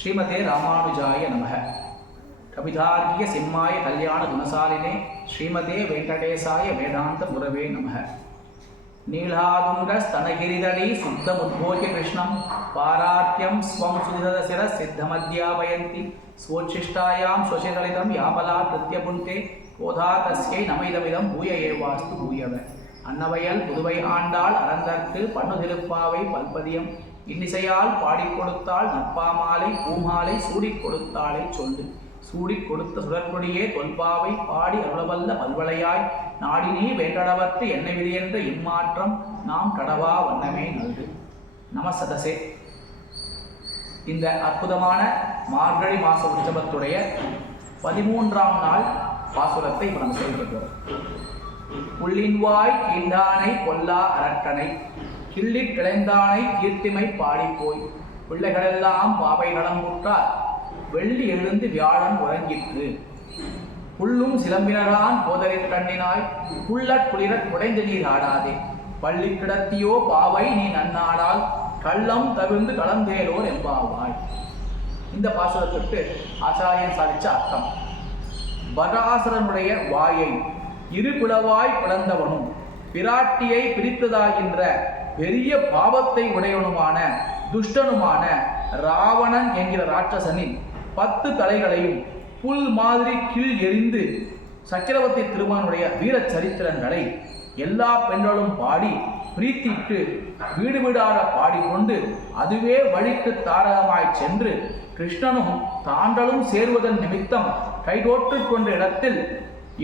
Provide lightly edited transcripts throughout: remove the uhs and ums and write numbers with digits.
ஸ்ரீமதே ராமானுஜாய நமக. கவிதார்கிய சிம்மாய கல்யாண குணசாலினே ஸ்ரீமதே வெங்கடேசாய வேதாந்த குரவே நமக. நீலாதுங்க ஸ்தனகிரிதளி சுத்தமுத்போஜ்ய கிருஷ்ணம் பாரார்த்தியம் ஸ்வம் சுதிதசிர சித்தமத்யாபயந்தி ஸ்வோச்சிஷ்டாயாம் ஸ்வசிதலிதம் யாபலா கிருத்யபுந்தே கோதா தஸ்யை நமைதமிதம் பூய ஏவாஸ்து பூயவ. அன்னவயல் புதுவை ஆண்டாள் அறந்தற்கு பண்ணுதிருப்பாவை பல்பதியம் இன்னிசையால் பாடிக் கொடுத்தாள் நற்பாமாலை பூமாலை சூடிக் கொடுத்தாளை சொல்லு. சூடிக் கொடுத்த சுடற்கொடியே தொல்பாவை பாடி அருளவல்ல பல்வளையாய் நாடினீ வேண்டடவற்று என்னை விதியென்ற இம்மாற்றம் நாம் கடவா வண்ணமே நல்கு. நமசதசே. இந்த அற்புதமான மார்கழி மாச உற்சவத்துடைய 13ஆம் நாள் பாசுரத்தை இப்போ நம்ம செய்கிறோம். புள்ளின்வாய் கீண்டானை பொல்லா அரக்கனை கிள்ளிக் கிளைந்தானை கீர்த்திமை பாடிப்போய் பிள்ளைகளெல்லாம் பாவை நலம்புற்றார் வெள்ளி எழுந்து வியாழன் உறங்கிற்று. புல்லும் சிலம்பினரான் போதரிற் கண்ணினாய் புள்ளற் குளிரற் குடைந்து நீர் ஆடாதே பள்ளி கிடத்தியோ பாவை நீ நன்னாடால் கள்ளம் தவிர்ந்து கலந்தேலோர் எம்பாவாய். இந்த பாசுரத்திற்கு ஆச்சாரியன் சாதிச்ச அர்த்தம்: பராசுரனுடைய வாயை இருபிளவாய் பிளந்தவனும் பிராட்டியை பிரித்ததாகின்ற பெரிய பாவத்தை உடையவனுமான துஷ்டனுமான ராவணன் என்கிற ராட்சசனின் 10 தலைகளையும் புல் மாதிரி கீழ் எறிந்து சக்கரவர்த்தி திருமகனுடைய வீர சரித்திரங்களை எல்லா பெண்களும் பாடி பிரீத்திட்டு வீடு வீடாக பாடிக்கொண்டு அதுவே வழிக்கு தாரகமாய் சென்று கிருஷ்ணனும் தாண்டலும் சேர்வதன் நிமித்தம் கைதோற்று கொண்ட இடத்தில்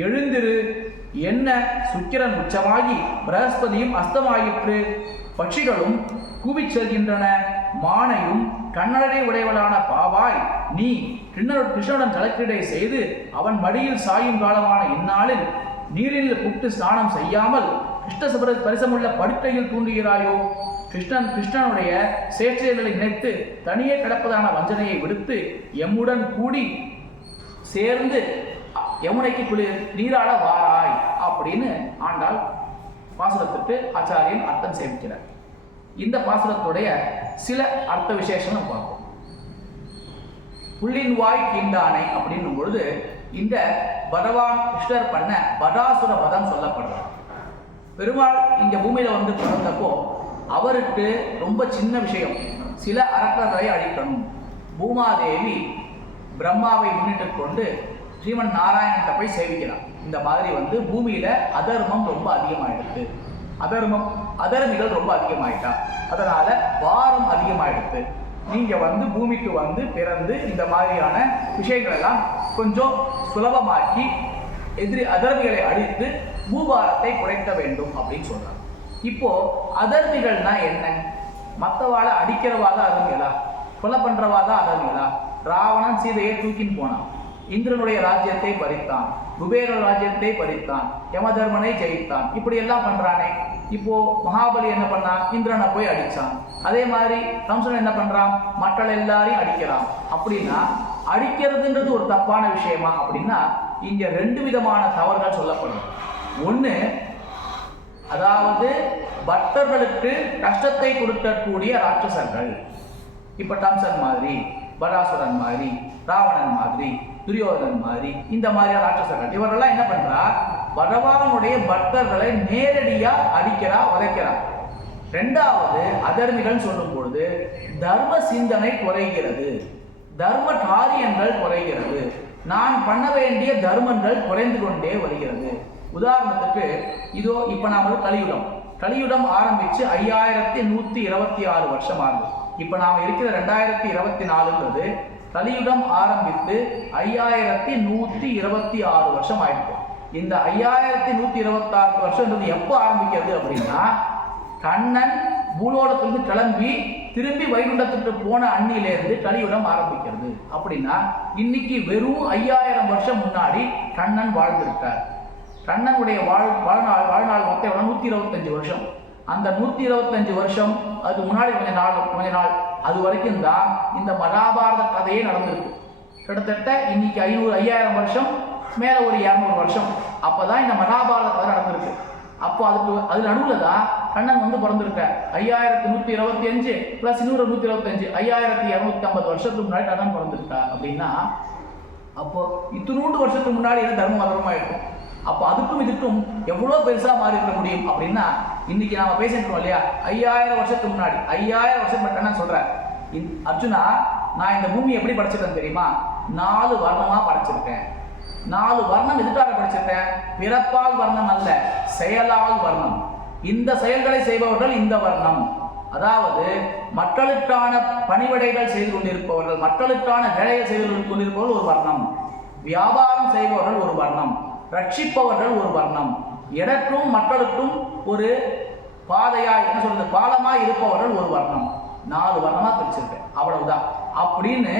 எழுந்திரு என்ன சுக்கிரன் உச்சமாகி பிரகஸ்பதியும் அஸ்தமாயிற்று பட்சிகளும் கூவிச் செல்கின்றன மானையும் கண்ணடை உடையவளான பாவாய் நீ கிருஷ்ணனுடன் தலைக்கீடை செய்து அவன் மடியில் சாயும் காலமான இந்நாளில் நீரில் புட்டு ஸ்நானம் செய்யாமல் கிருஷ்ண பரிசமுள்ள படுக்கையில் தூண்டுகிறாயோ? கிருஷ்ணனுடைய சேஷ்டிகளை நினைத்து தனியே கிடப்பதான வஞ்சனையை விடுத்து எம்முடன் கூடி சேர்ந்து யமுனைக்கு குளிர் நீராட வாராய் அப்படின்னு ஆண்டாள் பாசுரத்திற்கு ஆச்சாரியன் அர்த்தம் சேமிக்கிறார். இந்த பாசுரத்துடைய சில அர்த்த விசேஷம் பார்ப்போம். புள்ளின் வாய் கீண்டானை அப்படின்னும் பொழுது இந்த பகவான் கிருஷ்ணர் பண்ண படாசுர வதம் சொல்லப்படுறார். பெருமாள் இந்த பூமியில வந்து பிறந்தப்போ அவருக்கு ரொம்ப சின்ன விஷயம், சில அரக்கர்களை அழிக்கணும். பூமாதேவி பிரம்மாவை முன்னிட்டு கொண்டு ஸ்ரீமன் நாராயணத்தை போய் சேவிக்கிறான். இந்த மாதிரி வந்து பூமியில அதர்மம் ரொம்ப அதிகமாயிடுது, அதர்மிகள் ரொம்ப அதிகமாயிட்டா, அதனால பாரம் அதிகமாயிடுது. நீங்க வந்து பூமிக்கு வந்து பிறந்து இந்த மாதிரியான விஷயங்கள் எல்லாம் கொஞ்சம் சுலபமாக்கி அதர்மிகளை அழித்து பூபாரத்தை குறைக்க வேண்டும் அப்படின்னு சொல்றாங்க. இப்போ அதர்மிகள்னா என்ன? மற்றவாழ அடிக்கிறவாத அதர்மிகளா, கொலை பண்றவாதான் அதர்மிகளா? ராவணன் சீதையை தூக்கின்னு போனான், இந்திரனுடைய ராஜ்யத்தை பறித்தான், குபேர ராஜ்யத்தை பறித்தான், யமதர்மனை ஜெயித்தான், இப்படி எல்லாம் பண்றானே. இப்போ மகாபலி என்ன பண்ணான்? இந்திரனை போய் அடிச்சான். அதே மாதிரி கம்சன் என்ன பண்றான்? மக்கள் எல்லாரையும் அடிக்கிறான். அப்படின்னா அடிக்கிறதுன்றது ஒரு தப்பான விஷயமா அப்படின்னா இங்க 2 விதமான தவறுகள் சொல்லப்படும். ஒண்ணு, அதாவது பக்தர்களுக்கு கஷ்டத்தை கொடுக்கக்கூடிய ராட்சசர்கள், இப்ப கம்சன் மாதிரி, பராசுரன் மாதிரி, ராவணன் மாதிரி, துரியோதனன் மாதிரி, இந்த மாதிரியான ராட்சசர்கள் இவரெல்லாம் என்ன பண்றா? பகவானுடைய பக்தர்களை நேரடியா அடிக்கிறா, உதைக்கிறா. 2வது, அதர்மிகள் சொல்லும் பொழுது தர்ம சிந்தனை குறைகிறது, தர்ம காரியங்கள் குறைகிறது, நான் பண்ண வேண்டிய தர்மங்கள் குறைந்து கொண்டே வருகிறது. உதாரணத்துக்கு இதோ இப்ப நாம கலியுகம் ஆரம்பிச்சு 5126 வருஷம் ஆகுது. இப்ப நாம இருக்கிற 2024 கலியுகம் ஆரம்பித்து 5126 வருஷம் ஆயிடுச்சு. இந்த 5126 வருஷம் எப்போ ஆரம்பிக்கிறது அப்படின்னா கண்ணன் பூலோகத்திலிருந்து கிளம்பி திரும்பி வைகுண்டத்துக்கு போன அன்னியிலிருந்து கலியுகம் ஆரம்பிக்கிறது. அப்படின்னா இன்னைக்கு வெறும் 5000 வருஷம் முன்னாடி கண்ணன் வாழ்ந்திருக்கார். கண்ணனுடைய வாழ்நாள் மொத்தம் 125 வருஷம். அந்த 125 வருஷம் அது முன்னாடி கொஞ்ச நாள் அது வரைக்கும் தான் இந்த மகாபாரத கதையே நடந்திருக்கு. கிட்டத்தட்ட இன்னைக்கு 5000 வருஷம் மேல ஒரு 200 வருஷம் அப்பதான் இந்த மகாபாரத கதை நடந்திருக்கு. அப்போ அது நடுவில் தான் கண்ணன் வந்து பிறந்திருக்க. 5125 + இன்னொரு 125 5250 வருஷத்துக்கு முன்னாடி கண்ணன் பிறந்திருக்கா. அப்படின்னா அப்போ இத்தினூண்டு வருஷத்துக்கு முன்னாடி என்ன தர்மம் அதர்மமாக இருக்கும். அப்போ அதுக்கும் இதுக்கும் எவ்வளோ பெருசாக மாறி இருக்க முடியும். அப்படின்னா இன்னைக்கு நாம பேசிட்டு இல்லையா, 5000 வருஷத்துக்கு முன்னாடி 5000 வருஷத்துக்கு கண்ணன் சொல்றேன், அர்ஜுனா நான் இந்த பூமி எப்படி படைச்சிருக்கேன் தெரியுமா? 4 வர்ணமா படைச்சிருக்கேன். 4 வர்ணம் எதுக்காக படைச்சிருக்கேன்? பிறப்பால் வர்ணம் அல்ல, செயலால் வர்ணம். இந்த செயல்களை செய்பவர்கள் இந்த வர்ணம். அதாவது மக்களுக்கான பணிவிடைகள் செய்து கொண்டிருப்பவர்கள், மக்களுக்கான வேலையை செய்து கொண்டிருப்பவர்கள் ஒரு வர்ணம், வியாபாரம் செய்பவர்கள் ஒரு வர்ணம், ரட்சிப்பவர்கள் ஒரு வர்ணம், எனக்கும் மக்களுக்கும் ஒரு பாதையாய் என்ன சொல்றது பாலமாய் இருப்பவர்கள் ஒரு வர்ணம். 4 வர்ணமா பிரிச்சிருக்கேன், அவ்வளவுதான் அப்படின்னு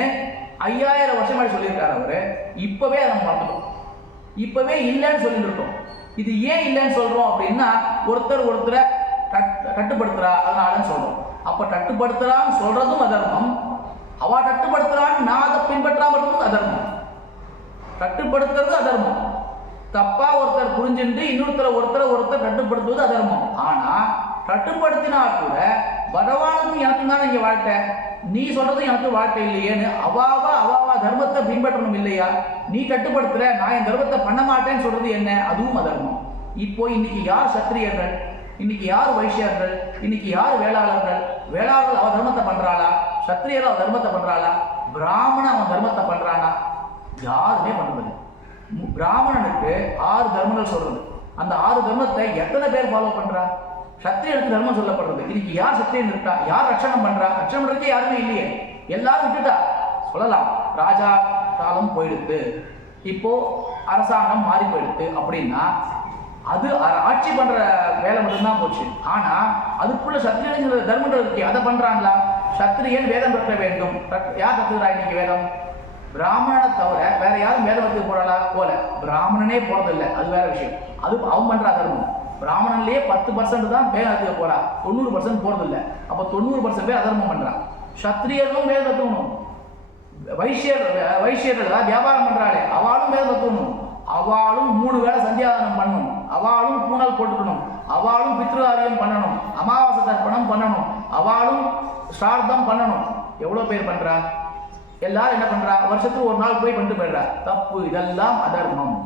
5000 வருஷம் மாதிரி சொல்லியிருக்காரு அவரு. இப்பவே அதை நம்ம மறந்துட்டோம், இப்பவே இல்லைன்னு சொல்லிட்டு இருக்கோம். இது ஏன் இல்லைன்னு சொல்றோம் அப்படின்னா, ஒருத்தரை கட்டுப்படுத்துறா அதனாலன்னு சொல்றோம். அப்ப கட்டுப்படுத்துறான்னு சொல்றதும் அதர்மம், அவ கட்டுப்படுத்துறான்னு நான் அதை பின்பற்றாம இருக்கிறதும் அதர்மம். கட்டுப்படுத்துறது அதர்மம், தப்பா ஒருத்தர் புரிஞ்சுட்டு ஒருத்தர் கட்டுப்படுத்துவது அதர்மம். ஆனா கட்டுப்படுத்தினா கூட பகவானுக்கும் எனக்கு தானே இங்க வாழ்க்கை, நீ சொல்றது எனக்கு வாழ்க்கை இல்லையேன்னு அவாவா தர்மத்தை பின்பற்றணும் இல்லையா? நீ கட்டுப்படுத்துற, நான் என் தர்மத்தை பண்ண மாட்டேன்னு சொல்றது என்ன? அதுவும் அதர்மம். இப்போ இன்னைக்கு யார் சத்திரியர்கள், இன்னைக்கு யார் வைஷ்யர்கள், இன்னைக்கு யார் வேளாளர்கள்? வேளாளர்கள் அவ தர்மத்தை பண்றாளா? சத்திரியர்கள் அவ தர்மத்தை பண்றாளா? பிராமணன் அவன் தர்மத்தை பண்றானா? யாருமே பண்றது. பிராமணனுக்கு 6 தர்மங்கள் சொல்றது, அந்த 6 தர்மத்தை எத்தனை பேர் ஃபாலோ பண்றா? சத்திரியனுக்கு தர்மம் சொல்லப்படுறது. இன்னைக்கு யார் சத்திரியன் இருக்கா? யார் ரட்சணம் பண்றா? ரட்சணம் பண்றதுக்கே யாருமே இல்லையே, எல்லாரும் விட்டுட்டா. சொல்லலாம் ராஜா காலம் போயிடுத்து, இப்போ அரசாங்கம் மாறி போயிடுத்து அப்படின்னா அது ஆட்சி பண்ற வேலை மட்டும்தான் போச்சு. ஆனா அதுக்குள்ள சத்திரியன் தர்மங்கள் இருக்கு, அதை பண்றாங்களா? சத்திரியன் வேதம் கற்க வேண்டும். யார் கத்துக்கிறா இன்னைக்கு வேதம்? பிராமணனை தவிர வேற யாரும் வேதத்துக்கு போறாளா? போல. பிராமணனே போறதில்லை, அது வேற விஷயம். அது அவன் பண்ற அதர்மம். பிராமணன்லயே 10% தான் வேதத்துக்கு போறா, 90% போறதில்லை. அப்ப 90% பேர் அதர்மம் பண்றான். சத்திரியர்களும் வேத கத்துக்கணும், வைஷ்யர்கள் வியாபாரம் பண்றாளே அவளும் வேத கத்துக்கணும், அவளும் 3 வேளை சந்தியாதானம் பண்ணணும், அவளும் பூனல் போட்டுக்கணும், அவளும் பித்ருஆரியம் பண்ணணும், அமாவாசை தர்ப்பணம் பண்ணணும், அவளும் ஸ்ரார்த்தம் பண்ணணும். எவ்வளவு பேர் பண்றா? எல்லாரும் என்ன பண்றா? வருஷத்துக்கு ஒரு நாள் போய் பண்ணிட்டு போயிடுறா. தப்பு, இதெல்லாம் அதர்மம்.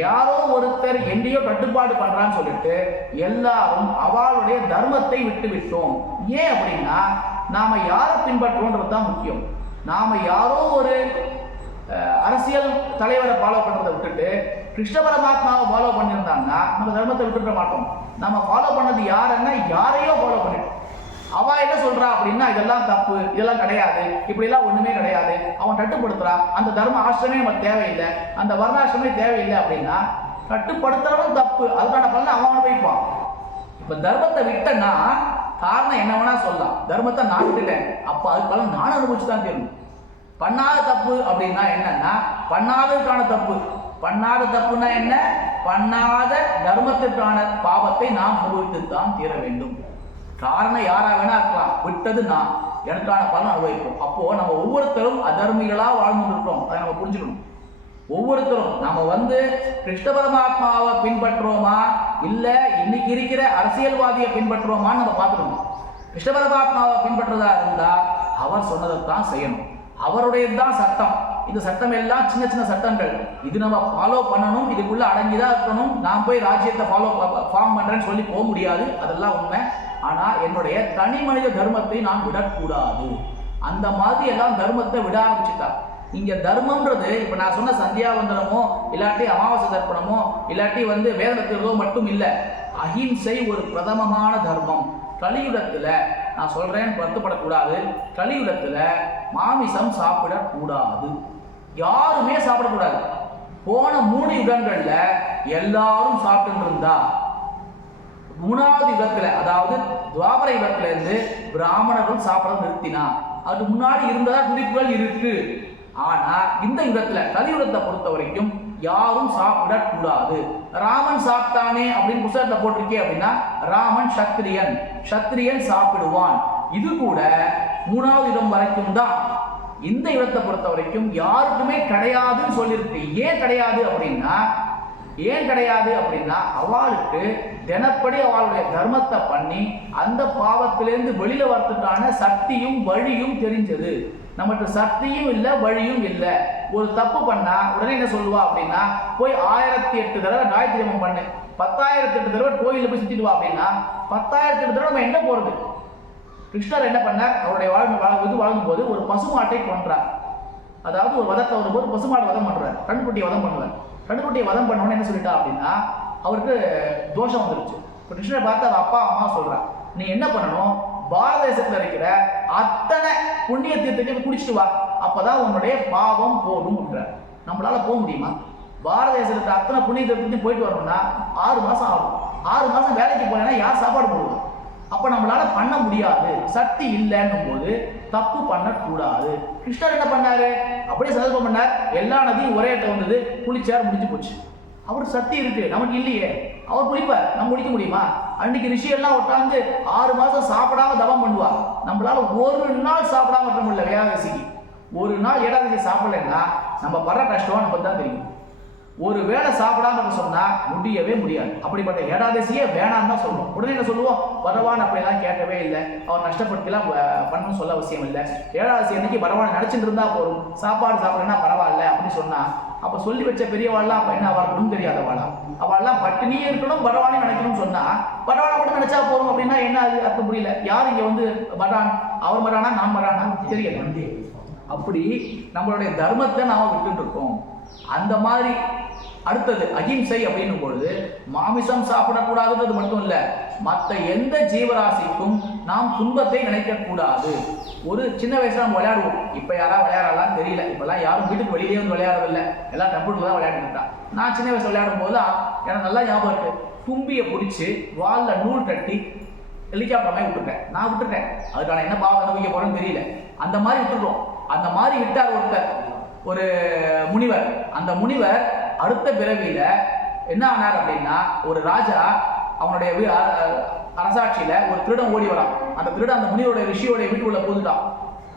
யாரோ ஒருத்தர் எங்கேயோ கட்டுப்பாடு பண்றான்னு சொல்லிட்டு எல்லாரும் அவளுடைய தர்மத்தை விட்டு விட்டோம். ஏன் அப்படின்னா நாம யாரை பின்பற்றோன்றது தான் முக்கியம். நாம யாரோ ஒரு அரசியல் தலைவரை ஃபாலோ பண்றதை விட்டுட்டு கிருஷ்ண பரமாத்மாவை ஃபாலோ பண்ணியிருந்தாங்கன்னா நம்ம தர்மத்தை விட்டுட மாட்டோம். நம்ம ஃபாலோ பண்ணது யாருன்னா யாரையோ ஃபாலோ பண்ணிட்டோம். அவ என்ன சொல்றா அப்படின்னா இதெல்லாம் தப்பு, இதெல்லாம் கிடையாது, இப்படிலாம் ஒண்ணுமே கிடையாது, அவன் கட்டுப்படுத்துறான், அந்த தர்ம ஆசிரமே நமக்கு தேவையில்லை, அந்த வர்ணாசிரமே தேவையில்லை அப்படின்னா கட்டுப்படுத்துறவன் தப்பு, அதுக்கான பலனை அவன் அனுபவிப்பான். இப்ப தர்மத்தை விட்டனா காரணம் என்ன வேணா சொல்லலாம், தர்மத்தை நான் விட்டுட்டேன், அப்ப அது பலன் நான் அனுபவிச்சுதான் தீரணும். பண்ணாத தப்பு அப்படின்னா என்னன்னா பண்ணாததுக்கான தப்பு. பண்ணாத தப்புன்னா என்ன? பண்ணாத தர்மத்திற்கான பாவத்தை நாம் அனுபவித்துத்தான் தீர வேண்டும். காரணம் யாரா வேணா இருக்கலாம், விட்டது நான், எனக்கான பலன் அனுபவிப்போம். அப்போ நம்ம ஒவ்வொருத்தரும் அதர்மிகளா வாழ்ந்து இருக்கோம், அதை நம்ம புரிஞ்சுக்கணும். ஒவ்வொருத்தரும் நாம கிருஷ்ண பரமாத்மாவை பின்பற்றுவோமா இல்ல இன்னைக்கு இருக்கிற அரசியல்வாதியை பின்பற்றுவோமான்னு நம்ம பார்த்துக்கணும். கிருஷ்ண பரமாத்மாவை பின்பற்றதா இருந்தா அவர் சொன்னதைத்தான் செய்யணும், அவருடையதுதான் சட்டம். இந்த சட்டம் எல்லாம் சின்ன சின்ன சட்டங்கள், இது நம்ம ஃபாலோ பண்ணணும், இதுக்குள்ள அடங்கிதான் இருக்கணும். நான் போய் ராஜ்யத்தை ஃபார்ம் பண்றேன்னு சொல்லி போக முடியாது, அதெல்லாம் உண்மை. ஆனா என்னுடைய தனி மனித தர்மத்தை நான் விடக்கூடாது. அந்த மாதிரி எல்லாம் தர்மத்தை விட ஆரம்பிச்சுட்டா. இங்க தர்மம்ன்றது இப்ப நான் சொன்ன சந்தியாவந்தனமோ இல்லாட்டி அமாவாசை தர்ப்பணமோ இல்லாட்டி வேதத்துறதோ மட்டும் இல்லை. அஹிம்சை ஒரு பிரதமமான தர்மம். கலியுகத்துல நான் சொல்றேன், வருத்தப்படக்கூடாது, கலியுகத்துல மாமிசம் சாப்பிடக்கூடாது, யாருமே சாப்பிடக்கூடாது. போன 3 யுகங்கள்ல எல்லாரும் சாப்பிட்டு இருந்தா, 3வது யுகத்துல அதாவது துவாபர யுகத்துல இருந்து பிராமணர்கள் சாப்பிட நிறுத்தினா. அதுக்கு முன்னாடி இருந்ததா குறிப்புகள் இருக்கு. ஆனா இந்த யுகத்துல கலியுகத்தை பொறுத்த வரைக்கும் யாரும் சாப்பிடக்கூடாது. ராமன் சாப்பிட்டானே அப்படின்னு புத்தகத்தை போட்டிருக்கே அப்படின்னா ராமன் சத்திரியன், சத்திரியன் சாப்பிடுவான். இது கூட 3வது யுகம் வரைக்கும் தான். இந்த யுகத்தை பொறுத்த வரைக்கும் யாருக்குமே கிடையாதுன்னு சொல்லியிருக்கு. ஏன் கிடையாது அப்படின்னா ஏன் கிடையாது அப்படின்னா அவளுக்கு தினப்படி அவளுடைய தர்மத்தை பண்ணி அந்த பாவத்திலேருந்து வெளியில வரத்துக்கான சக்தியும் வழியும் தெரிஞ்சது. நமக்கு சக்தியும் இல்லை வழியும் இல்லை. ஒரு தப்பு பண்ணா உடனே என்ன சொல்லுவா அப்படின்னா, போய் 1008 தடவை காயத்ரி ஜபம் பண்ணு, 10,008 தடவை கோயிலில் போய் சுத்திட்டு வா அப்படின்னா 10,008 தடவை நம்ம எங்க போறது? கிருஷ்ணர் என்ன பண்ணார்? அவருடைய வாழும் போது ஒரு பசுமாட்டை கொன்றார். அதாவது ஒரு வதத்தை வரும்போது பசுமாட்டை வதம் பண்றார், கண்ணுக்குட்டியை வதம் பண்ணுவார். கண்ணுக்குட்டியை வதம் பண்ணோன்னு என்ன சொல்லிட்டா அப்படின்னா அவருக்கு தோஷம் வந்துருச்சு. இப்போ கிருஷ்ணரை பார்த்து அவர் அப்பா அம்மா சொல்றார், நீ என்ன பண்ணணும், பாரத தேசத்தில் இருக்கிற அத்தனை புண்ணிய தீர்த்தத்தையும் குடிச்சிட்டு வா, அப்பதான் உன்னுடைய பாவம் போடும் என்றார். நம்மளால போக முடியுமா? பாரத தேசத்துக்கு அத்தனை புண்ணிய தீர்த்தத்தையும் போயிட்டு வரணும்னா 6 மாசம் ஆகும். 6 மாசம் வேலைக்கு போனேன்னா யார் சாப்பாடு போடுவோம்? அப்ப நம்மளால பண்ண முடியாது, சக்தி இல்லைன்னும் போது தப்பு பண்ணக்கூடாது. கிருஷ்ணர் என்ன பண்ணாரு? அப்படியே சந்தர்ப்பம் பண்ணார். எல்லா நதியும் ஒரே இடத்துல வந்தது, குளிச்சார், முடிஞ்சு போச்சு. அவர் சக்தி இருக்கு, நமக்கு இல்லையே. அவர் குளிப்பார், நம்ம குளிக்க முடியுமா? அன்னைக்கு ரிஷி எல்லாம் உட்காந்து 6 மாசம் சாப்பிடாம தவம் பண்ணுவா. நம்மளால ஒரு நாள் சாப்பிடாம இருக்க முடியல. ஏகாதசிக்கு ஒரு நாள் ஏகாதசி சாப்பிடலன்னா நம்ம படுற கஷ்டம் நமக்கு தான் தெரியும். ஒரு வேளை சாப்பிடாம சொன்னா முடியவே முடியாது. அப்படிப்பட்ட ஏகாதசியே வேணான்னு தான் சொல்லுவோம். உடனே என்ன சொல்லுவோம், பகவான் அப்படியெல்லாம் கேட்கவே இல்லை, அவர் நஷ்டப்படுத்திலாம் பண்ணணும்னு சொல்ல அவசியம் இல்லை. ஏகாதசி அன்னைக்கு பகவான் நினைச்சிட்டு இருந்தா போதும், சாப்பாடு சாப்பிடணும்னா பரவாயில்ல அப்படின்னு சொன்னா அப்ப சொல்லி வச்ச பெரியவாள்லாம் அப்ப என்ன அவள் ஒன்றும் தெரியாதவாளா? அவள்லாம் பட்டினியே இருக்கணும் பகவானே நினைக்கணும்னு சொன்னா பகவானை மட்டும் நினைச்சா போதும் அப்படின்னா என்ன? அது அர்த்தம் புரியல. யார் இங்க வந்து பகவான் அவர் மரானா நான் மரானா தெரியல. அப்படி நம்மளுடைய தர்மத்தை நாம விட்டுட்டு இருக்கோம். அந்த மாதிரி அடுத்தது அகிம்சை அப்படின்னும் பொழுது மாமிசம் சாப்பிடக்கூடாதுன்றது மட்டும் இல்ல, மற்ற எந்த ஜீவராசிக்கும் நாம் துன்பத்தை நினைக்கக்கூடாது. ஒரு சின்ன வயசுல நம்ம விளையாடுவோம். இப்ப யாரா விளையாடலாம் தெரியல. இப்பெல்லாம் யாரும் வீட்டுக்கு வெளியிலே வந்து விளையாடவில்லை, எல்லாம் கம்ப்யூட்டர் தான் விளையாண்டுட்டான். நான் சின்ன வயசுல விளையாடும் போது எனக்கு நல்லா ஞாபகம் இருக்கு. தும்பியை பிடிச்சி வால்ல நூல் கட்டி ஹெலிகாப்டர் மாதிரி விட்டுருக்கேன். நான் விட்டுருக்கேன், அதுக்கான என்ன பாவம் அனுபவிக்க போறேன்னு தெரியல. அந்த மாதிரி விட்டுருக்கோம். அந்த மாதிரி விட்டார் ஒருத்தர், ஒரு முனிவர். அந்த முனிவர் அடுத்த பிறவியில என்ன ஆனார் அப்படின்னா, ஒரு ராஜா அவனுடைய அரசாட்சியில ஒரு திருடன் ஓடி வரான். அந்த திருடன் அந்த முனிவருடைய ரிஷியோடைய வீட்டுக்குள்ள போதுட்டான்.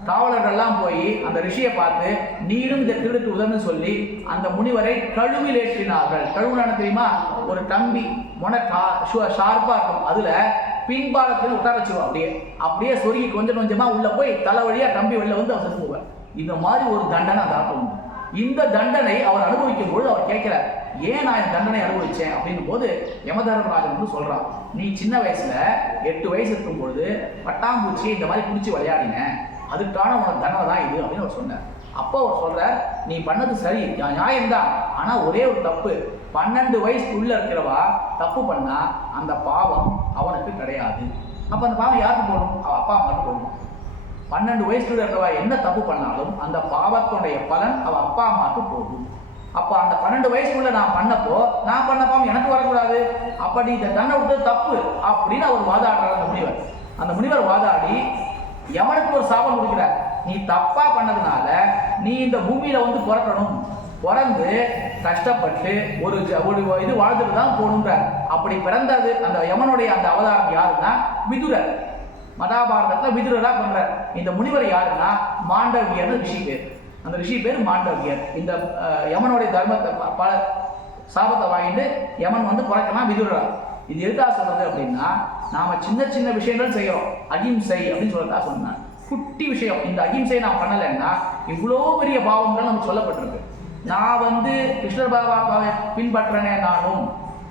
காவலர்கள்லாம் போய் அந்த ரிஷியை பார்த்து நீரும் இந்த திருடுக்கு உதவுன்னு சொல்லி அந்த முனிவரை கழுவில் ஏற்றினார்கள். கழுவுனான்னு தெரியுமா? ஒரு கம்பி மொன ஷார்ப்பா இருக்கும், அதுல பின்பாலத்தில் உட்கார வச்சிருவோம். அப்படியே அப்படியே சொருகி கொஞ்சம் கொஞ்சமா உள்ள போய் தலை வழியா கம்பி வெளில வந்து அவர் செத்து போவார். இந்த மாதிரி ஒரு தண்டனை அந்த ஆட்டம் உண்டு. இந்த தண்டனை அவர் அனுபவிக்கும் பொழுது அவர் கேட்கிறார், ஏன் நான் இந்த தண்டனை அனுபவிச்சேன் அப்படின்னும் போது யமதர்மராஜன் வந்து சொல்றான், நீ சின்ன வயசுல 8 வயசு இருக்கும் பொழுது பட்டாம்பூச்சியை இந்த மாதிரி பிடிச்சி விளையாடின, அதுக்கான உனக்கு தண்டனை தான் இது அப்படின்னு அவர் சொன்னார். அப்போ அவர் சொல்றார், நீ பண்ணது சரி, நியாயம்தான், ஆனா ஒரே ஒரு தப்பு, 12 வயசுக்குள்ள இருக்கிறவா தப்பு பண்ணா அந்த பாவம் அவனுக்கு கிடையாது. அப்ப அந்த பாவம் யாருக்கு போடும்? அவன் அப்பா அம்மாவுக்கு போடும். 12 வயசுல இருக்கிறவா என்ன தப்பு பண்ணாலும் அந்த பாவத்துடைய பலன் அவ அப்பா அம்மாவுக்கு போகும். அப்ப அந்த 12 வயசுக்குள்ள நான் பண்ணப்போ நான் பண்ண பாவம் எனக்கு வரக்கூடாது, அப்படி இந்த தண்டனை விட்டது தப்பு அப்படின்னு அவர் வாதாடுறார். அந்த முனிவர் வாதாடி எவனுக்கு ஒரு சாபம் கொடுக்கிறார், நீ தப்பா பண்ணதுனால நீ இந்த பூமியில வந்து பிறக்கணும், பிறந்து கஷ்டப்பட்டு ஒரு இது வாழ்ந்துட்டு தான் போகணுன்றார். அப்படி பிறந்தது அந்த யமனுடைய அந்த அவதாரம் யாருன்னா விதுரர். மகாபாரதத்துல விதுரரா பண்றார். இந்த முனிவர் யாருன்னா மாண்டவியர் ரிஷி பேர். அந்த ரிஷி பேர் மாண்டவியர். இந்த யமனுடைய தர்மத்தை பல சாபத்தை வாங்கிட்டு யமன் வந்து பிறக்கலாம் விதுரரா. இது எதுக்காக சொல்றது அப்படின்னா, நாம சின்ன சின்ன விஷயங்கள் செய்யறோம், அகிம்சை அப்படின்னு சொல்றதா சொன்னான். குட்டி விஷயம், இந்த அகிம்சையை நான் பண்ணலைன்னா இவ்வளோ பெரிய பாவங்கள் நமக்கு சொல்லப்பட்டிருக்கு. நான் வந்து கிருஷ்ணர் பாபாவை பின்பற்றனே நானும்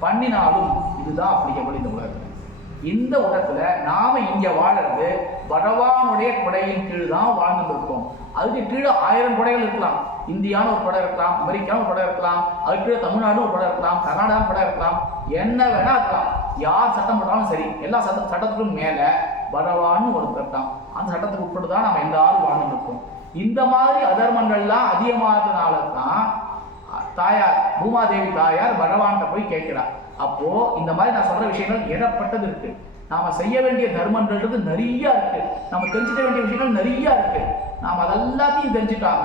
பண்ணினாலும் இதுதான் அப்படிங்கப்படி இந்த உலகத்துல. இந்த உலகத்துல நாம இங்க வாழறது பகவானுடைய கொடையின் கீழ் தான் வாழ்ந்துட்டு இருக்கோம். அதுக்கு கீழே 1000 கொடைகள் இருக்கலாம். இந்தியான்னு ஒரு கொடை இருக்கலாம், அமெரிக்கான்னு ஒரு கொடை இருக்கலாம், அதுக்கு கீழே தமிழ்நாடு ஒரு கொடை இருக்கலாம், கர்நாடகான்னு கொடை இருக்கலாம், என்ன வேணா இருக்கலாம். யார் சட்டம் போட்டாலும் சரி, எல்லா சட்டத்துக்கும் மேல பகவான்னு ஒருத்தர் இருக்கான். அந்த சட்டத்துக்கு உட்பட்டு தான் நம்ம எல்லாரும் வாழ்ந்துட்டு இருக்கோம். இந்த மாதிரி அதர்மங்கள்லாம் அதிகமானதுனால தான் தாயார் பூமாதேவி தாயார் பகவான்கிட்ட போய் கேட்கிறார். அப்போ இந்த மாதிரி நான் சொல்ற விஷயங்கள் ஏகப்பட்டது இருக்கு. நாம செய்ய வேண்டிய தர்மன்றது நிறைய இருக்கு, நம்ம தெரிஞ்சுக்க வேண்டிய விஷயங்கள் நிறைய இருக்கு. நாம் அதெல்லாத்தையும் தெரிஞ்சுக்காம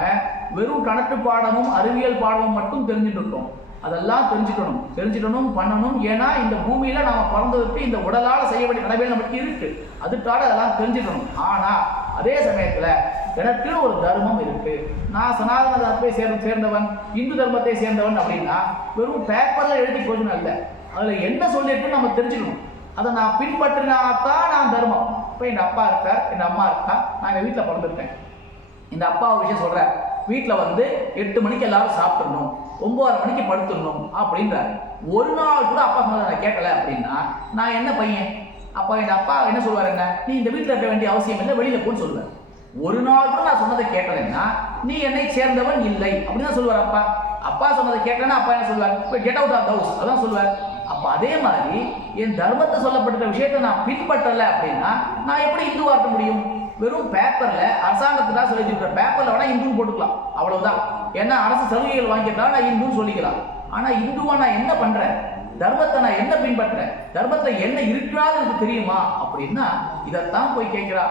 வெறும் கணக்கு பாடமும் அறிவியல் பாடமும் மட்டும் தெரிஞ்சுட்டு இருக்கோம். அதெல்லாம் தெரிஞ்சுக்கணும் பண்ணணும். ஏன்னா இந்த பூமியில நாம பிறந்ததுக்கு இந்த உடலால செய்ய வேண்டிய கடமைகள் நமக்கு இருக்கு, அதுக்காக அதெல்லாம் தெரிஞ்சுக்கணும். ஆனா அதே சமயத்துல எனக்குன்னு ஒரு தர்மம் இருக்கு, நான் சனாதன தர்மத்தை சேர்ந்தவன், இந்து தர்மத்தை சேர்ந்தவன் அப்படின்னா வெறும் பேப்பர்ல எழுதி போச்சுன்னு இல்லை, அதுல என்ன சொல்லிட்டு நம்ம தெரிஞ்சுக்கணும். அதை நான் பின்பற்றினாதான் நான் தர்மம். இப்போ எங்கள் அப்பா இருக்கார், எங்கள் அம்மா இருக்கா, நான் எங்கள் வீட்டில் பிறந்திருக்கேன். இந்த அப்பாவை விஷயம் சொல்கிறேன், வீட்டில் வந்து 8 மணிக்கு எல்லாரும் சாப்பிட்றணும், 9:30 மணிக்கு படுத்துடணும் அப்படின்றாரு. ஒரு நாள் கூட அப்பா சொன்னதை நான் கேட்கல அப்படின்னா நான் என்ன பையன்? அப்போ எங்கள் அப்பா என்ன சொல்லுவாருங்க, நீ இந்த வீட்டில் இருக்க வேண்டிய அவசியம் இல்லை, வெளியில் போன்னு சொல்லுவேன். ஒரு நாள் கூட நான் சொன்னதை கேட்கலைன்னா நீ என்னை சேர்ந்தவன் இல்லை அப்படின்னு தான் சொல்லுவார் அப்பா. அப்பா சொன்னதை கேட்கலன்னா அப்பா என்ன சொல்லுவார், இப்போ get out of the house அதான் சொல்லுவார். அப்போ அதே மாதிரி என் தர்மத்தை சொல்லப்பட்ட விஷயத்தை நான் பின்பற்றலை அப்படின்னா நான் எப்படி இந்துவா இருக்க முடியும்? வெறும் பேப்பர்ல அரசாங்கத்துக்காக சொல்லிட்டு பேப்பர்ல வேணா இந்துன்னு போட்டுக்கலாம், அவ்வளவுதான். ஏன்னா அரசு சலுகைகள் வாங்கிட்டாலும் நான் இந்துன்னு சொல்லிக்கலாம். ஆனா இந்துவா நான் என்ன பண்றேன், தர்மத்தை நான் என்ன பின்பற்றேன், தர்மத்துல என்ன இருக்கிறான்னு எனக்கு தெரியுமா அப்படின்னா இதைத்தான் போய் கேட்கிறா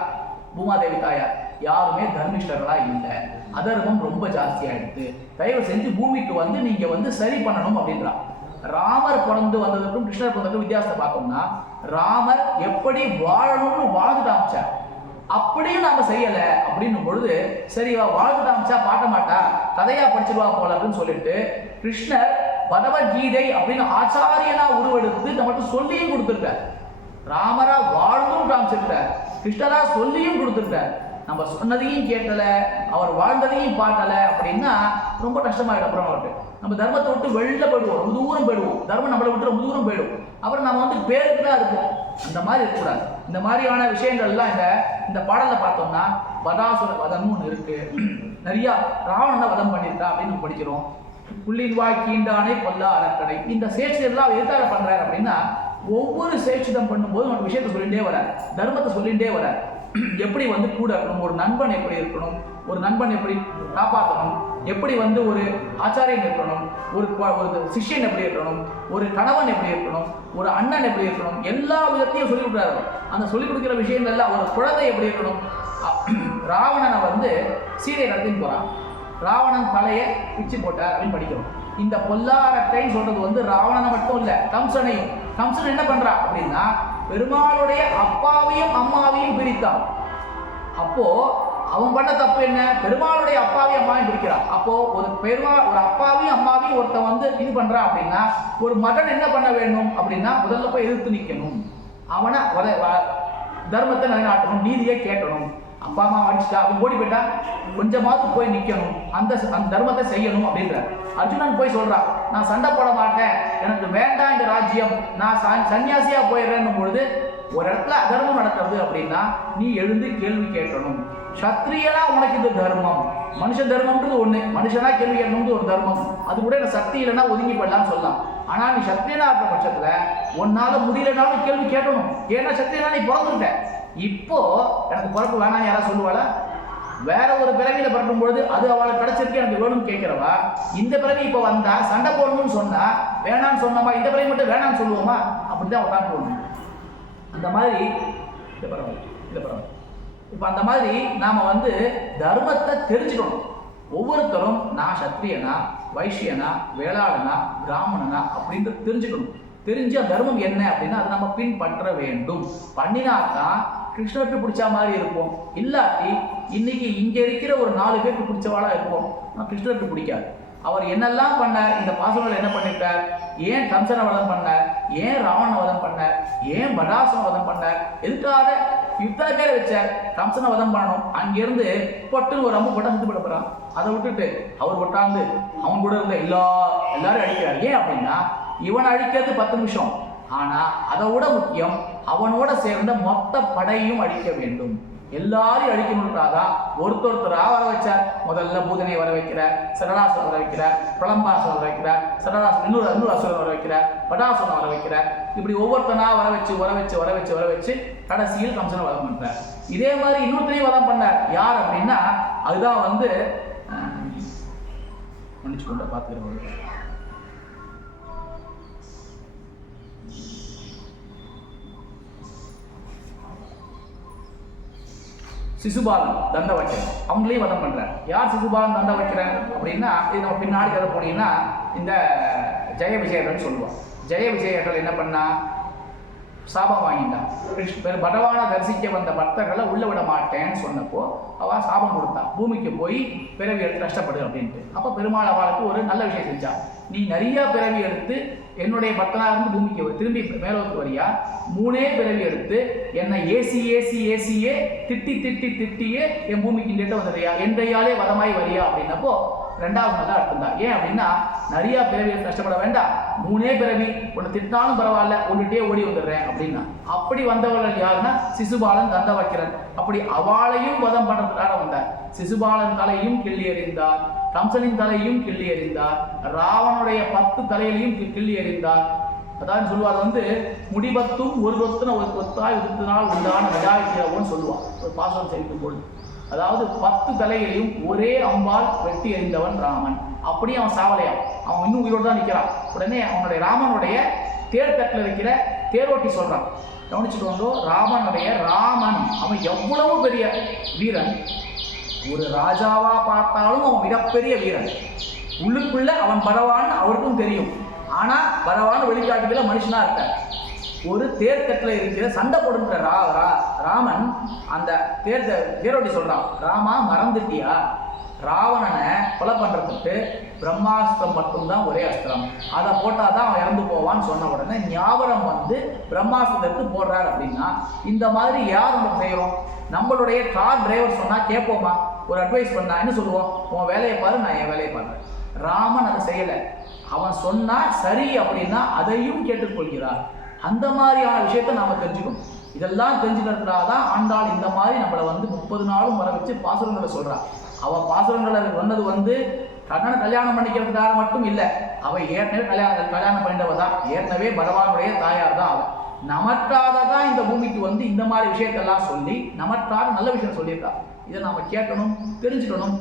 பூமாதேவி தாயார். யாருமே தர்மிஷ்டர்களா இல்லை, அதர்மம் ரொம்ப ஜாஸ்தியாயிடுது, தயவு செஞ்சு பூமிக்கு வந்து நீங்க வந்து சரி பண்ணணும் அப்படின்றா. ராமர் பிறந்து வந்ததுக்கும் கிருஷ்ணர் பிறந்ததுக்கும் வித்தியாசத்தை பார்த்தோம்னா ராமர் எப்படி வாழணும்னு வாழ்ந்து காமிச்சார், அப்படியும் நாம செய்யல அப்படின்னும் பொழுது சரிவா வாழ்ந்து காமிச்சா பாட்ட மாட்டா, கதையா படிச்சிருவா போல அப்படின்னு சொல்லிட்டு கிருஷ்ணர் பகவத்கீதை அப்படின்னு ஆச்சாரியனா உருவெடுத்து நம்மளுக்கு சொல்லியும் கொடுத்துருக்கார். ராமரா வாழ்ந்தும் காமிச்சிருக்கார், கிருஷ்ணரா சொல்லியும் கொடுத்துருக்கார். நம்ம சொன்னதையும் கேட்கல, அவர் வாழ்ந்ததையும் பார்க்கல அப்படின்னா ரொம்ப கஷ்டமாயிடும். அப்புறம் அவருக்கு நம்ம தர்மத்தை விட்டு வெளில போயிடுவோம், ரொம்ப தூரம் போயிடுவோம், தர்மம் நம்மளை விட்டு ரொம்ப தூரம் போயிடும். அப்புறம் நம்ம வந்து பேருக்கு தான் இருப்போம். அந்த மாதிரி இருக்கக்கூடாது. இந்த மாதிரியான விஷயங்கள்லாம் இந்த பாடலை பார்த்தோம்னா பதாசுர வதம்னு ஒன்று இருக்கு, நிறைய ராவணனை வதம் பண்ணியிருக்கா அப்படின்னு நம்ம படிக்கிறோம். புள்ளின் வாய் கீண்டானே பொல்லா அரக்கடை. இந்த சேட்சிதெல்லாம் எதுக்காக பண்றாரு அப்படின்னா ஒவ்வொரு சேட்சிதம் பண்ணும்போது ஒரு விஷயத்தை சொல்லிகிட்டே வர, தர்மத்தை சொல்லிகிட்டே வர. எப்படி வந்து கூட இருக்கணும், ஒரு நண்பன் எப்படி இருக்கணும், ஒரு நண்பன் எப்படி காப்பாற்றணும், எப்படி வந்து ஒரு ஆச்சாரியன் இருக்கணும், ஒரு சிஷ்யன் எப்படி இருக்கணும், ஒரு கணவன் எப்படி இருக்கணும், ஒரு அண்ணன் எப்படி இருக்கணும், எல்லா விதத்தையும் சொல்லிக் கொடுக்குறாரு. அந்த சொல்லிக் கொடுக்குற விஷயங்கள்லாம் ஒரு குழந்தை எப்படி இருக்கணும். ராவணனை வந்து சீதை கடத்தின்னு போறான், ராவணன் தலையை பிச்சு போட்டார் அப்படின்னு படிக்கிறோம். இந்த பொல்லாரட்டைன்னு சொல்றது வந்து ராவணனை மட்டும் இல்லை, கம்சனையும். கம்சன் என்ன பண்றா அப்படின்னா பெருமாளுடைய அப்பாவையும் அம்மாவையும் பிரித்தான். அப்போ அவன் பண்ண தப்பு என்ன, பெருமாளுடைய அப்பாவையும் அம்மாவையும் பிரிக்கிறான். அப்போ ஒரு அப்பாவையும் அம்மாவையும் ஒருத்தன் வந்து இது பண்றான் அப்படின்னா ஒரு மகன் என்ன பண்ண வேண்டும் அப்படின்னா முதல்ல போய் எதிர்த்து நிற்கணும், அவனை தர்மத்தை நிலைநாட்டணும், நீதியை கேட்கணும். அப்பா அம்மா அடிச்சுட்டா அவன் ஓடி போயிட்டா கொஞ்சமாவது போய் நிற்கணும், அந்த தர்மத்தை செய்யணும் அப்படின்ற. அர்ஜுனன் போய் சொல்றான், நான் சண்டை போட மாட்டேன், எனக்கு வேண்டாம் இந்த ராஜ்யம், நான் சன்னியாசியா போயிடுறேன்னும் பொழுது ஒரு இடத்துல அதர்மம் நடக்கிறது அப்படின்னா நீ எழுந்து கேள்வி கேட்கணும். சத்திரியனா உனக்கு இது தர்மம், மனுஷ தர்மம்ன்றது ஒண்ணு, மனுஷனா கேள்வி கேட்கணும்னு ஒரு தர்மம். அது கூட எனக்கு சக்தி இல்லைன்னா ஒதுங்கி போடலாம்னு சொல்லலாம். ஆனா நீ சத்திரியனா இருக்கிற பட்சத்துல உன்னால முடியலனாலும் கேள்வி கேட்கணும். ஏன்னா சத்திரியனா நீ பிறந்துட்ட. இப்போ எனக்கு பிறப்பு வேணாம் யாராவது சொல்லுவாளா? வேற ஒரு பிறவியில பிறக்கும் பொழுது அது அவளுக்கு கிடைச்சிருக்கு எனக்கு வேணும்னு கேட்கிறவா, இந்த பிறவி இப்ப வந்தா சண்டை போடணும்னு சொன்னா வேணான்னு சொன்னோமா, இந்த பிறவி மட்டும் வேணான்னு சொல்லுவோமா? அப்படிதான் உட்காந்து. அந்த மாதிரி இந்த பரவாயில்ல. இப்ப அந்த மாதிரி நாம வந்து தர்மத்தை தெரிஞ்சுக்கணும். ஒவ்வொருத்தரும் நான் சத்திரியனா, வைஷ்யனா, வேளாளனா, பிராமணனா அப்படின்ட்டு தெரிஞ்சுக்கணும். தெரிஞ்ச தர்மம் என்ன அப்படின்னா அதை நம்ம பின்பற்ற வேண்டும். பண்ணினாதான் கிருஷ்ணருக்கு பிடிச்ச மாதிரி இருப்போம். இல்லாட்டி இன்னைக்கு இங்க இருக்கிற ஒரு 4 பேருக்கு பிடிச்சவாளா இருப்போம், கிருஷ்ணருக்கு பிடிக்காது. அவர் என்னெல்லாம் பண்ணார், இந்த பாசனங்கள் என்ன பண்ணிட்டார், ஏன் கம்சனை வதம் பண்ணார், ஏன் ராவண வதம் பண்ணார், ஏன் படாசுர வதம் பண்ணார், எதுக்காக இத்தனை பேரை வச்சார். கம்சனை வதம் பண்ணணும், அங்கிருந்து பொட்டுன்னு ஒரு அம்பு போட்டா சுட்டு போடுறான். அதை விட்டுட்டு அவர் ஒட்டாந்து அவன் கூட இருந்த எல்லாரும் அடிக்கிறார். ஏன் அப்படின்னா இவன் அழிக்கிறது 10 நிமிஷம், ஆனா அதை விட முக்கியம் அவனோட சேர்ந்த மொத்த படையும் அழிக்க வேண்டும். எல்லாரையும் அழிக்கணுன்றாதான் ஒருத்தரா வர வச்சார். முதல்ல பூதனை வர வைக்கிறார், சரடாசுரன் வர வைக்கிறார், பிரளம்பாசுரன் வர வைக்கிறார், சரடாசுரன் இன்னொரு அசுரன் வர வைக்கிறார், படாசுரன் வர வைக்கிறார். இப்படி ஒவ்வொருத்தனா வர வச்சு கடைசியில் கம்சனை வதம் பண்றார். இதே மாதிரி இன்னொருத்தனையும் வதம் பண்ணார். யார் அப்படின்னா அதுதான் வந்து மன்னிச்சுக்கொண்ட பார்த்துக்கிறவங்க சிசுபாலன் தண்டவக்கரன், அவங்களையும் வதம் பண்றார். யார் சிசுபாலன் தண்டவக்கரன் அப்படின்னா இது நம்ம பின்னாடி கதை போனீங்கன்னா இந்த ஜெய விஜயர்கள் சொல்லுவான். ஜெய விஜயர்கள் என்ன பண்ணா, சாபம் வாங்கிட்டான். பகவானை தரிசிக்க வந்த பக்தர்களை உள்ள விட மாட்டேன்னு சொன்னப்போ அவள் சாபம் கொடுத்தா, பூமிக்கு போய் பிறவி எடுத்து கஷ்டப்படு அப்படின்ட்டு. அப்போ பெருமாள் அவளுக்கு ஒரு நல்ல விஷயம் செஞ்சா, நீ நிறைய பிறவி எடுத்து என்னுடைய பக்தனாக இருந்து பூமிக்கு திரும்பி மேலோக்கு வரியா, 3 பிறவி எடுத்து என்னை ஏசியே திட்டியே என் பூமிக்கு இன்ட்டு வந்ததையா, என்றையாலே வதமாய் வரியா அப்படின்னப்போ 2வது நல்லா அர்த்தம். ஏன் அப்படின்னா நிறைய பிறவி கஷ்டப்பட வேண்டாம், 3 பிறவி ஒன்று திட்டாலும் பரவாயில்ல, ஒன்றுட்டே ஓடி வந்துடுறேன் அப்படின்னா. அப்படி வந்தவர்கள் யாருன்னா சிசுபாலன், தந்தவக்கிரன். அப்படி அவளையும் வதம் பண்றதுக்காக வந்தார். சிசுபாலன் தலையும் கிள்ளி எறிந்தார், கம்சனின் தலையும் கிள்ளி எறிந்தார், ராவனுடைய 10 தலையிலையும் கிள்ளி எறிந்தார். அதாவது சொல்லுவார் முடிபத்தும் ஒரு கொத்துன ஒரு கொத்தாய் உதித்தினால் உண்டான விடாய்க்கிறவன்னு சொல்லுவான் ஒரு பாசனம் செலுத்தும் பொழுது. அதாவது 10 தலைகளையும் ஒரே அம்பால் வெட்டி எறிந்தவன் ராமன். அப்படியே அவன் சாவலையான், அவன் இன்னும் உயிரோடு தான் நிற்கிறான். உடனே அவனுடைய ராமனுடைய தேர்தட்டில் இருக்கிற தேரோட்டி சொல்றான், கவனிச்சுட்டு வந்தோம், ராமன் அவன் எவ்வளவு பெரிய வீரன், ஒரு ராஜாவா பார்த்தாலும் அவன் மிகப்பெரிய வீரன். உள்ளுக்குள்ள அவன் பகவான் அவருக்கும் தெரியும். ஆனா பகவான் வெளிக்காட்டுல மனுஷனா இருக்கார். ஒரு தேர்தட்டில் இருக்கிற சண்டை போடுன்ற ராமன் அந்த தேரோட்டி சொல்றான், ராமா மறந்துட்டியா, ராவணனை கொலை பண்றதுக்கு பிரம்மாஸ்திரம் மட்டும்தான் ஒரே அஸ்திரம், அதை போட்டாதான் அவன் இறந்து போவான்னு சொன்ன உடனே ஞாபகம் பிரம்மாஸ்திரத்துக்கு போடுறாரு. அப்படின்னா இந்த மாதிரி யார் நம்ம செய்யறோம்? நம்மளுடைய கார் டிரைவர் சொன்னா கேட்போமா? ஒரு அட்வைஸ் பண்ணா என்ன சொல்லுவோம்? உன் வேலையை பாரு, நான் என் வேலையை பாருறேன். ராமன் அதை செய்யலை. அவன் சொன்னா சரி அப்படின்னா அதையும் கேட்டுக்கொள்கிறார். அந்த மாதிரியான விஷயத்தை நாம தெரிஞ்சுக்கணும். இதெல்லாம் தெரிஞ்சுக்கிறதுக்காக தான் ஆண்டாள் இந்த மாதிரி நம்மளை 30 நாளும் வர வச்சு பாசுரங்களை சொல்றா. அவ பாசுரங்களை வந்தது கல்யாணம் பண்ணிக்கிறதுக்காக மட்டும் இல்லை, அவ ஏற்கனவே கல்யாணம் பண்ணிட்டவ தான், ஏற்கனவே பகவானுடைய தாயார் தான். அவ நமக்காக தான் இந்த பூமிக்கு இந்த மாதிரி விஷயத்தெல்லாம் சொல்லி நமக்காக நல்ல விஷயம் சொல்லியிருக்கா. இதை நாம கேட்கணும், தெரிஞ்சுக்கணும்.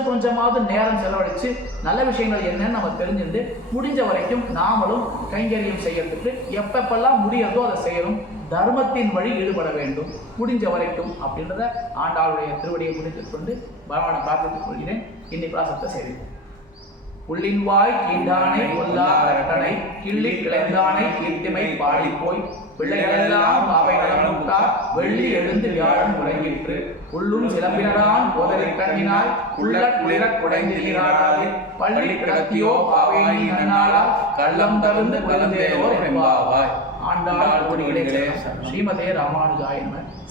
கொஞ்சமாவது நேரம் செலவழித்து நல்ல விஷயங்கள் என்னன்னு நம்ம தெரிஞ்சுட்டு முடிஞ்ச வரைக்கும் நாமளும் கைங்கரியம் செய்யறதுக்கு எப்பப்பெல்லாம் முடியறதோ அதை செய்யணும். தர்மத்தின் வழி ஈடுபட வேண்டும் முடிஞ்ச வரைக்கும் அப்படின்றத ஆண்டாளுடைய திருவடியை முடித்துக் கொண்டு பகவானை பிரார்த்தித்துக் கொள்கிறேன். இன்னைக்கு பிராசத்தை செய்வோம். உள்ளின்வாய் கீண்டானை கொல்லா அரட்டனை கிள்ளி கிளைந்தானை கீர்த்திமை பாடி போய் பிள்ளைகளெல்லாம் அவை நலமுட்டார் வெள்ளி எழுந்து வியாழன் உறங்கிற்று உள்ளும் சிலம்பினரான் போதரை கண்ணினாய் உள்ள குளிரக் குடைந்திருக்கிறாரே பள்ளி கிடத்தியோ பாவையை நன்னாளா கள்ளம் தவிர்ந்து குழந்தேரோர் என்பாவாய். ஆண்டாள் திருவடிகளே ஸ்ரீமதே ராமானுஜாய நமः.